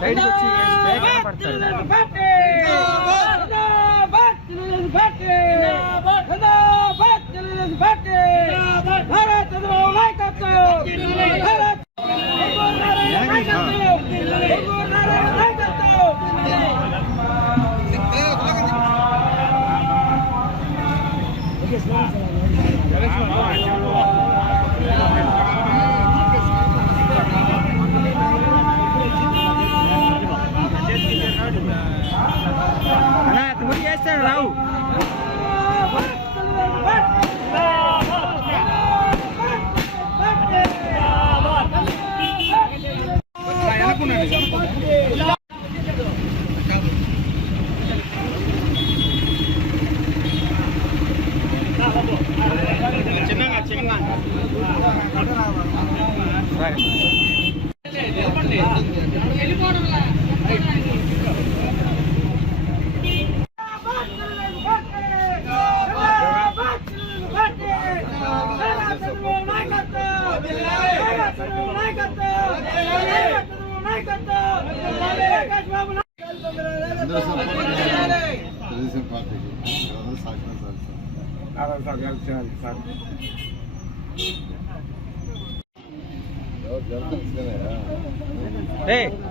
సైడ్కి వచ్చి పడతారు. అన్నా ముడి చేస్తాడు రావు.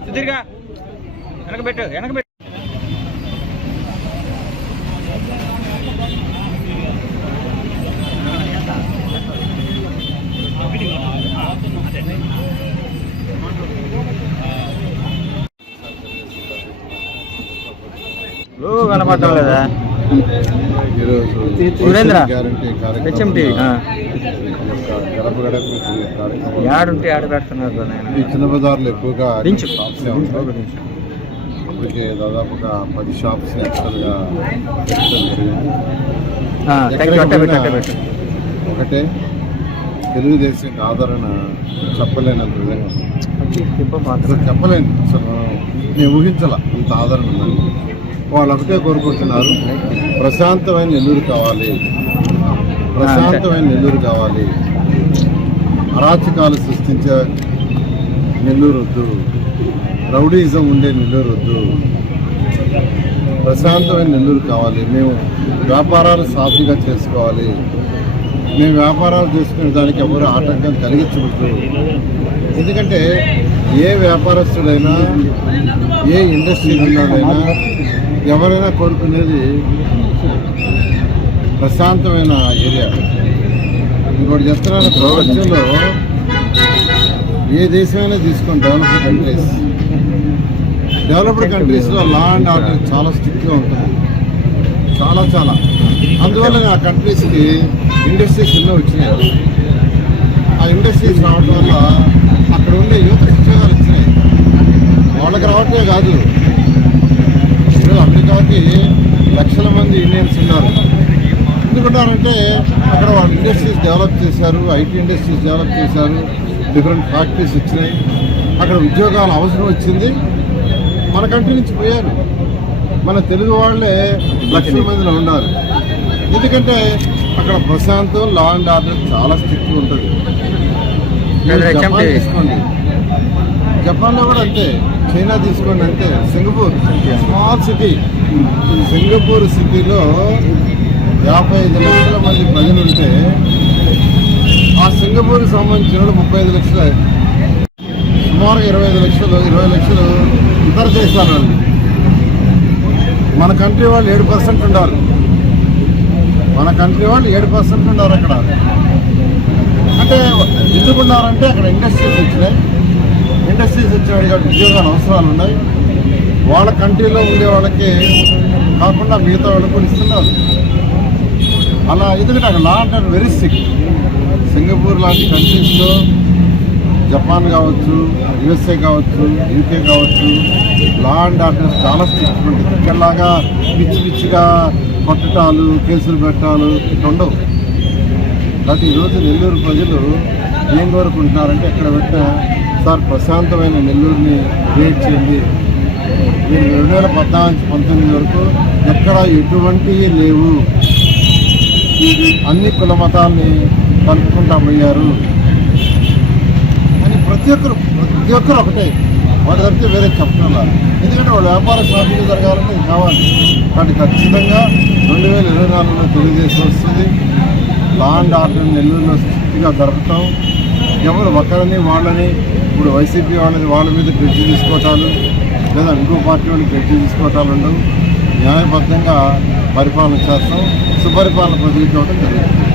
సుధీర్గా వెనకబెట్టు వెనకబెట్టు. కనపడటం లేదా సురేంద్ర హెచ్ఎంటి యాడుంటే ఆడ పెడుతున్నారు. ఈ చిన్న బజార్లో ఎక్కువగా ఇప్పటికే దాదాపు ఒక 10 షాప్స్ యాక్చువల్గా ఒకటే తెలుగుదేశం ఆదరణ చెప్పలేనంత విధంగా అసలు చెప్పలేను. అసలు నేను ఊహించాల ఇంత ఆదరణ ఉందని. వాళ్ళు ఒకటే కోరుకుంటున్నారు, ప్రశాంతమైన నెల్లూరు కావాలి, ప్రశాంతమైన నెల్లూరు కావాలి, అరాచకాలు సృష్టించే నెల్లూరు వద్దు, రౌడీజం ఉండే నెల్లూరు వద్దు, ప్రశాంతమైన నెల్లూరు కావాలి. మేము వ్యాపారాలు సాఫీగా చేసుకోవాలి, మేము వ్యాపారాలు చేసుకునే దానికి ఎవరు ఆటంకం కలిగించకూడదు. ఎందుకంటే ఏ వ్యాపారస్తుడైనా ఏ ఇండస్ట్రీ ఉన్నదైనా ఎవరైనా కోరుకునేది ప్రశాంతమైన ఏరియా. ఇంకోటి చెప్తున్నాను, ప్రపంచంలో ఏ దేశమైనా తీసుకొని డెవలప్డ్ కంట్రీస్లో లా అండ్ ఆర్డర్ చాలా స్ట్రిక్ట్గా ఉంటుంది, చాలా. అందువల్ల ఆ కంట్రీస్కి ఇండస్ట్రీస్ ఎన్నో వచ్చినాయి. ఆ ఇండస్ట్రీస్ రావడం వల్ల అక్కడ ఉండే యువత ఉద్యోగాలు వచ్చినాయి. వాళ్ళకి రావటమే కాదు, ఇప్పుడు అమెరికాకి లక్షల మంది ఇండియన్స్ ఉన్నారు. ఎందుకుంటారంటే అక్కడ వాళ్ళు ఇండస్ట్రీస్ డెవలప్ చేశారు, ఐటీ ఇండస్ట్రీస్ డెవలప్ చేశారు, డిఫరెంట్ ఫ్యాక్టరీస్ వచ్చినాయి, అక్కడ ఉద్యోగాలు అవసరం వచ్చింది. మన కంట్రీ నుంచి పోయారు. మన తెలుగు వాళ్ళే లక్షల మందిలో ఉన్నారు. ఎందుకంటే అక్కడ ప్రశాంతం, లా అండ్ ఆర్డర్ చాలా స్ట్రిక్ట్గా ఉంటుంది. జపాన్ తీసుకోండి, జపాన్లో కూడా అంతే. చైనా తీసుకోండి అంతే. సింగపూర్ స్మాల్ సిటీ, సింగపూర్ సిటీలో 55 లక్షల మంది ప్రజలు ఉంటే ఆ సింగపూర్కి సంబంధించిన 35 లక్షలు, సుమారుగా 20 లక్షలు ఇతర దేశాల వాళ్ళు. మన కంట్రీ వాళ్ళు 7% ఉన్నారు. మన కంట్రీ వాళ్ళు 7% ఉన్నారు అక్కడ. అంటే ఎందుకున్నారంటే అక్కడ ఇండస్ట్రీస్ వచ్చినాయి. ఇండస్ట్రీస్ వచ్చినాయి కాబట్టి ఉద్యోగాలు అవసరాలు ఉన్నాయి. వాళ్ళ కంట్రీలో ఉండే వాళ్ళకి కాకుండా మిగతా వాళ్ళకి కూడా ఇస్తున్నారు. అలా ఎందుకంటే అక్కడ law and order very strict. Singapore లాంటి కంట్రీస్లో, జపాన్ కావచ్చు, యుఎస్ఏ కావచ్చు, యూకే కావచ్చు, లా అండ్ ఆర్డర్ చాలా స్ట్రిక్ట్ ఉంటుంది. ఇక్కడలాగా పిచ్చిగా కొట్టటాలు, కేసులు పెట్టాలు ఉండవు. కాబట్టి ఈరోజు నెల్లూరు ప్రజలు ఏం కోరుకుంటున్నారంటే ఎక్కడ పెట్టినా సార్ ప్రశాంతమైన నెల్లూరుని క్రియేట్ చేయండి. మీరు 2014-19 వరకు ఎక్కడ ఎటువంటివి లేవు, అన్ని కుల మతాల్ని కలుపుకుంటా పోయారు అని ప్రతి ఒక్కరు ఒకటే. వాటి తప్పితే వేరే చెప్తున్నారు. ఎందుకంటే వాళ్ళ వ్యాపార సాధ్యత జరగాలంటే ఇది కావాలి. కానీ ఖచ్చితంగా 2024లో తెలుగుదేశం వస్తుంది. లా అండ్ ఆర్డర్ నెల్లూరులో స్ట్రిక్ట్గా జరుపుతాం. ఎవరు ఒకరిని వాళ్ళని ఇప్పుడు వైసీపీ వాళ్ళ మీద గ్రెడ్జి తీసుకోవటాలు లేదా ఇంకో పార్టీ వాళ్ళకి గ్రెడ్జి తీసుకోవటాలు ఉండవు. న్యాయబద్ధంగా పరిపాలన చేస్తాం. సుపరిపాలన ప్రజలకు ఇవ్వడం జరుగుతుంది.